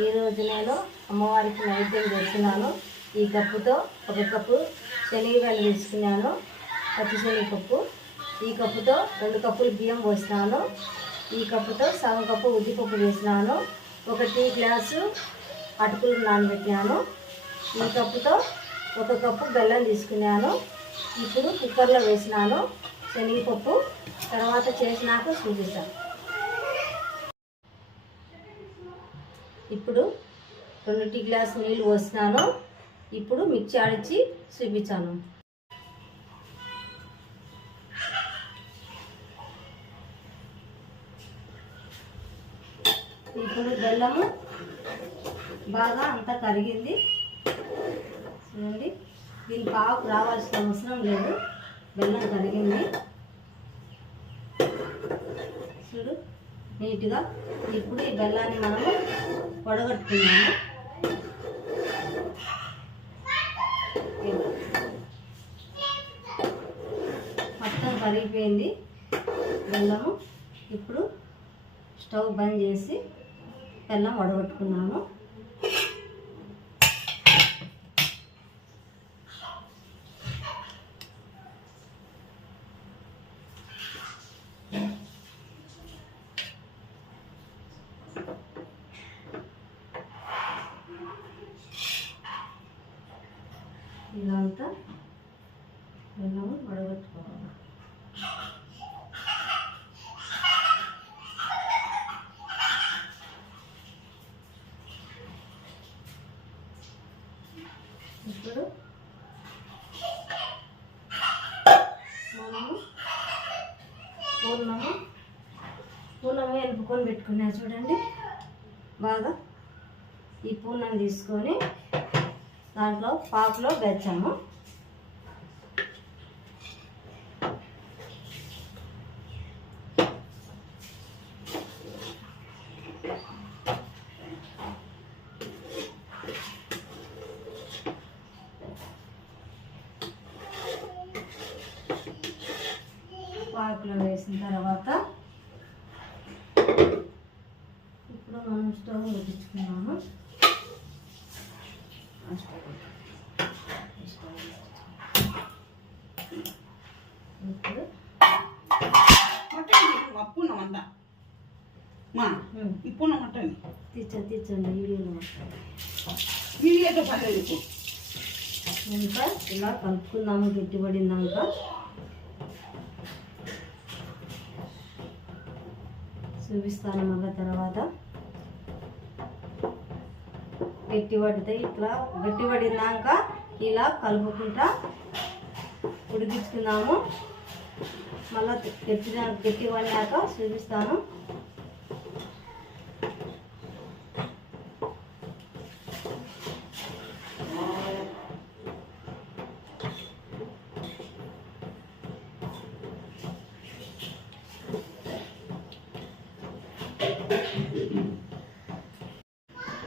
ఈరోజు నేను అమ్మవారికి నైవేద్యం చేస్తున్నాను. ఈ కప్పుతో 1 కప్పు శనగలు తీసుకున్నాను, పచ్చిశనగపప్పు. ఈ కప్పుతో 2 కప్పులు బియ్యం పోసినాను. ఈ కప్పుతో సగం కప్పు ఉద్దిపప్పు వేసినాను. 1 టీ గ్లాసు అటుకులు నానబెట్టినాను. ఈ కప్పుతో 1 కప్పు బెల్లం తీసుకున్నాను. ఇప్పుడు కుక్కర్లో వేసినాను శనగపప్పు. తర్వాత చేసినాక చూపిస్తాను. ఇప్పుడు 2 టీ గ్లాసు నీళ్ళు పోసినాను. ఇప్పుడు మిక్సీ ఆడించి చూపించాను. ఇప్పుడు బెల్లము బాగా అంతా కరిగింది. చూడండి, దీని పాకు రావాల్సిన అవసరం లేదు, బెల్లం కరిగింది. చూడు నీట్గా. ఇప్పుడు ఈ బెల్లాన్ని మనము వడగట్టుకున్నాము. మొత్తం కరిగిపోయింది బెల్లము. ఇప్పుడు స్టవ్ బంద్ చేసి బెల్లం వడగట్టుకున్నాము. ఇదంతా బెల్లము వడగట్టుకోవాలి. ఇప్పుడు మనము పూర్ణము ఎలుపుకొని పెట్టుకున్నా. చూడండి బాగా. ఈ పూర్ణం తీసుకొని దాంట్లో పాకులో బెచ్చాము. పాకులో వేసిన తర్వాత ఇప్పుడు మనం స్టవ్ వెలిగించుకున్నాము. ఇప్పుడు తీర్చండి వీడియోలో పర్లేదు. ఇంకా ఇలా కలుపుకుందాము. గట్టిపడిందాక చూపిస్తాను మళ్ళీ. తర్వాత గట్టిపడితే ఇట్లా గట్టిపడినాక ఇలా కలుపుకుంటా ఉడికించుకుందాము. మళ్ళీ గట్టిపడినాక చూపిస్తాను.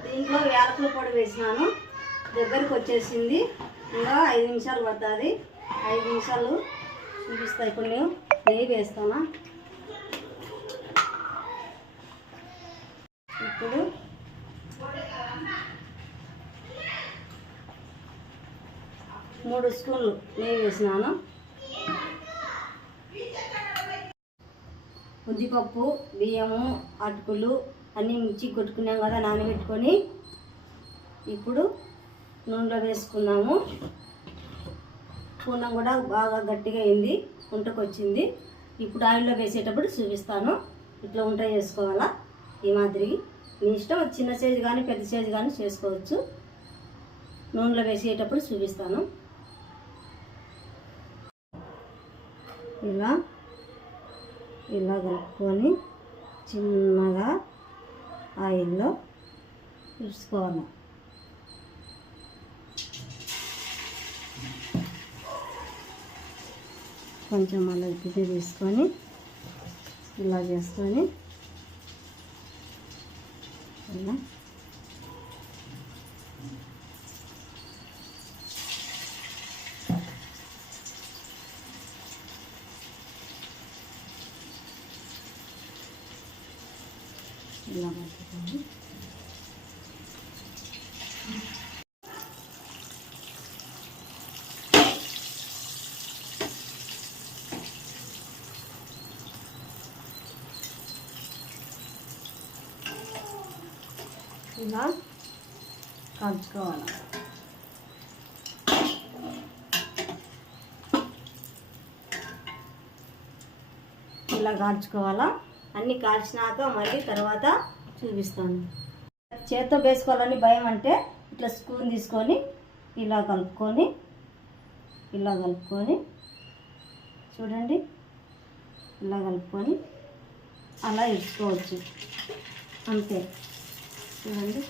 దీంట్లో యాలకుల పొడి వేసినాను. దగ్గరికి వచ్చేసింది. ఇంకా 5 నిమిషాలు పడుతుంది. 5 నిమిషాలు చూపిస్తాయి. ఇప్పుడు నేను నెయ్యి వేస్తాను. ఇప్పుడు మూడు స్పూన్లు నెయ్యి వేసినాను. ఉద్దిపప్పు, బియ్యము, అటుకులు అన్నీ మిక్సీ కొట్టుకున్నాం కదా నానబెట్టుకొని. ఇప్పుడు నూనెలో వేసుకున్నాము. పూర్ణం కూడా బాగా గట్టిగా అయింది, ఉంటకు వచ్చింది. ఇప్పుడు ఆయిల్లో వేసేటప్పుడు చూపిస్తాను. ఇట్లా ఉంట చేసుకోవాలా ఈ మాదిరి. మీ ఇష్టం, చిన్న సైజు కానీ పెద్ద సైజు కానీ చేసుకోవచ్చు. నూనెలో వేసేటప్పుడు చూపిస్తాను. ఇలా ఇలా కలుపుకొని చిన్నగా ఆయిల్లో చూసుకోవాలి. కొంచెం అలా గిడ్డ తీసుకొని ఇలా చేసుకొని ఇలా ఇలా పట్టుకోండి. ఇలా కాల్చుకోవాలి. ఇలా కాల్చుకోవాలా. అన్నీ కాల్చినాక మళ్ళీ తర్వాత చూపిస్తాను. చేత్తో వేసుకోవాలని భయం అంటే ఇట్లా స్పూన్ తీసుకొని ఇలా కలుపుకొని చూడండి, ఇలా కలుపుకొని అలా ఇచ్చుకోవచ్చు అంతే. చూడండి.